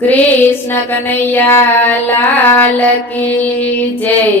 कृष्ण कन्हैया लाल की जय।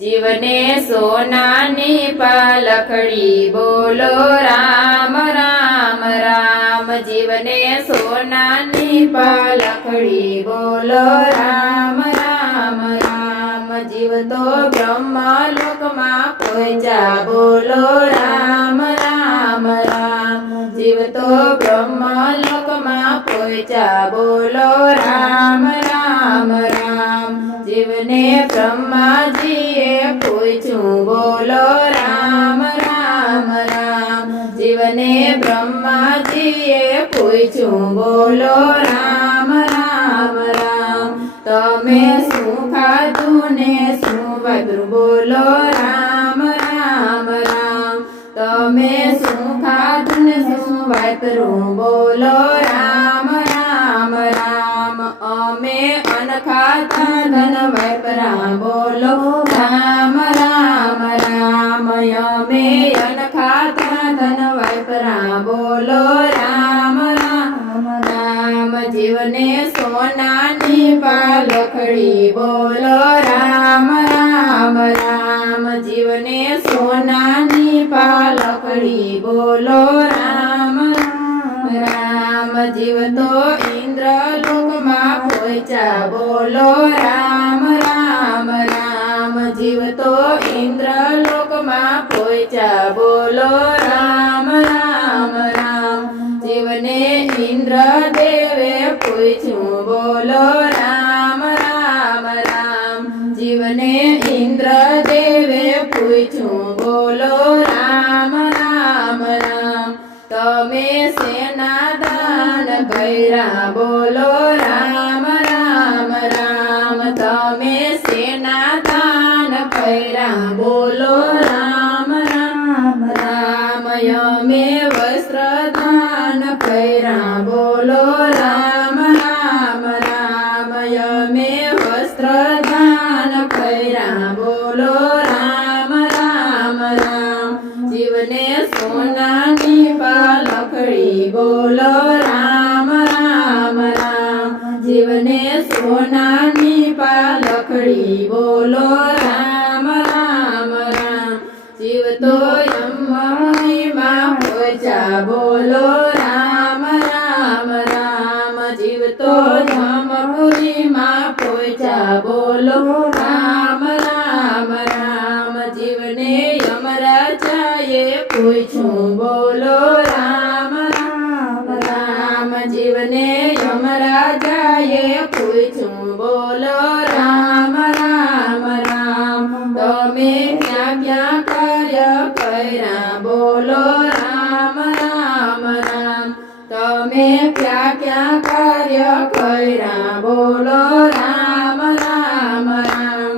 जीवने सोनानी पालखड़ी बोलो राम राम राम। जीवने सोनानी पालखड़ी बोलो राम राम राम। जीव तो ब्रह्मलोक मां पहुंचा बोलो राम राम राम। जीव तो ब्रह्मलोक मां पहुंचा बोलो राम राम राम। जीवने ब्रह्माजीए पूछूं बोलो राम राम राम। जीवने ब्रह्माजीए पूछूं बोलो राम राम राम। तमे शुं खाधुं ने शुं वापर्युं बोलो राम राम राम। तमे शुं खाधुं ने शुं वापर्युं बोलो राम राम राम। अमे अन खाता धन वापरा बोलो राम राम राम। अमे अन खाता धन वापरा बोलो राम राम राम। जीवने सोनानी पालखड़ी बोलो राम राम राम। जीवने सोनानी पालखड़ी बोलो राम राम राम। जीव तो इंद्रलोक मां पहुंचा बोलो राम राम राम। जीव तो इंद्रलोक मां पहुंचा बोलो राम राम राम। जीवने इंद्र देवे पूछूं बोलो राम राम राम। जीवने इंद्र देवे पूछूं बोलो राम राम राम। तमे सेना दान कर्या बोलो राम राम राम। तमे सेना दान कर्या बोलो राम राम राम। यमे वस्त्र दान कर्या बोलो राम राम राम। यमे वस्त्र दान कर्या बोलो राम राम राम। जीवने सोनानी पालखड़ी बोलो राम राम राम। जीवने सोनानी पालखड़ी बोलो राम राम राम। जीव तो यमनी मां पहुंचा बोलो राम राम राम। जीव तो यमपुरी मां पहुंचा बोलो राम राम राम। जीवने यमराजाए पूछूं बोलो राम राम राम। जीवने यमराजाए पूछूं बोलो राम राम राम। तमे क्या क्या कार्य कर्या बोलो राम राम राम। तमे क्या क्या कार्य कर्या बोलो राम राम राम।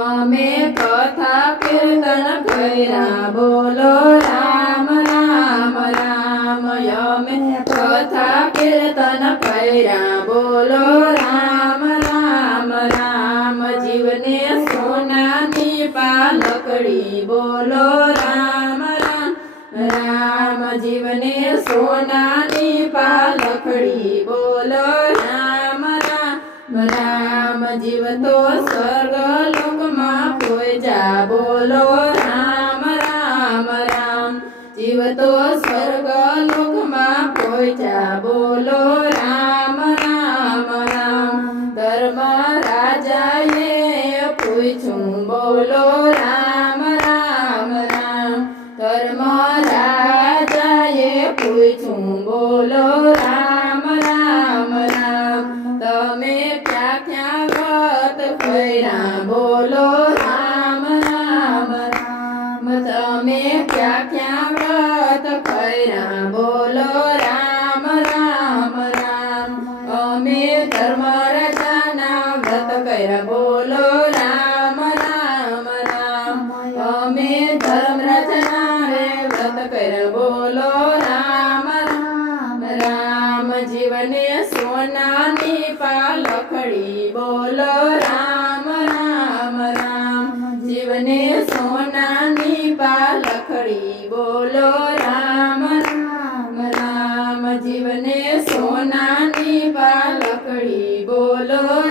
अमे कथा कीर्तन कर्या बोलो राम राम राम। यमे कथा कीर्तन कर्या बोलो राम राम राम। जीवने सोनानी पालखड़ी बोलो राम राम राम। जीवने सोनानी पालखड़ी बोलो राम राम राम। जीव तो स्वर्गलोक मां पहुंचा बोलो राम राम राम। जीव तो स्वर्गलोक मां पहुंचा बोलो राम राम राम। धर्म राजाए पूछूं बोलो राम राम राम। धर्म राजाए पूछूं बोलो राम राम राम। तमे क्या क्या व्रत कर्या बोलो राम राम राम। तमे क्या क्या व्रत कर्या बोलो राम राम राम। अमे धर्म राजाना व्रत कर्या बोलो राम राम राम। अमे धर्म राजाना व्रत कर्या बोलो राम राम राम। जीवने सोनानी पालखड़ी बोलो राम राम राम। जीवने सोनानी पालखड़ी बोलो राम राम राम। जीवने सोनानी पालखड़ी બોલો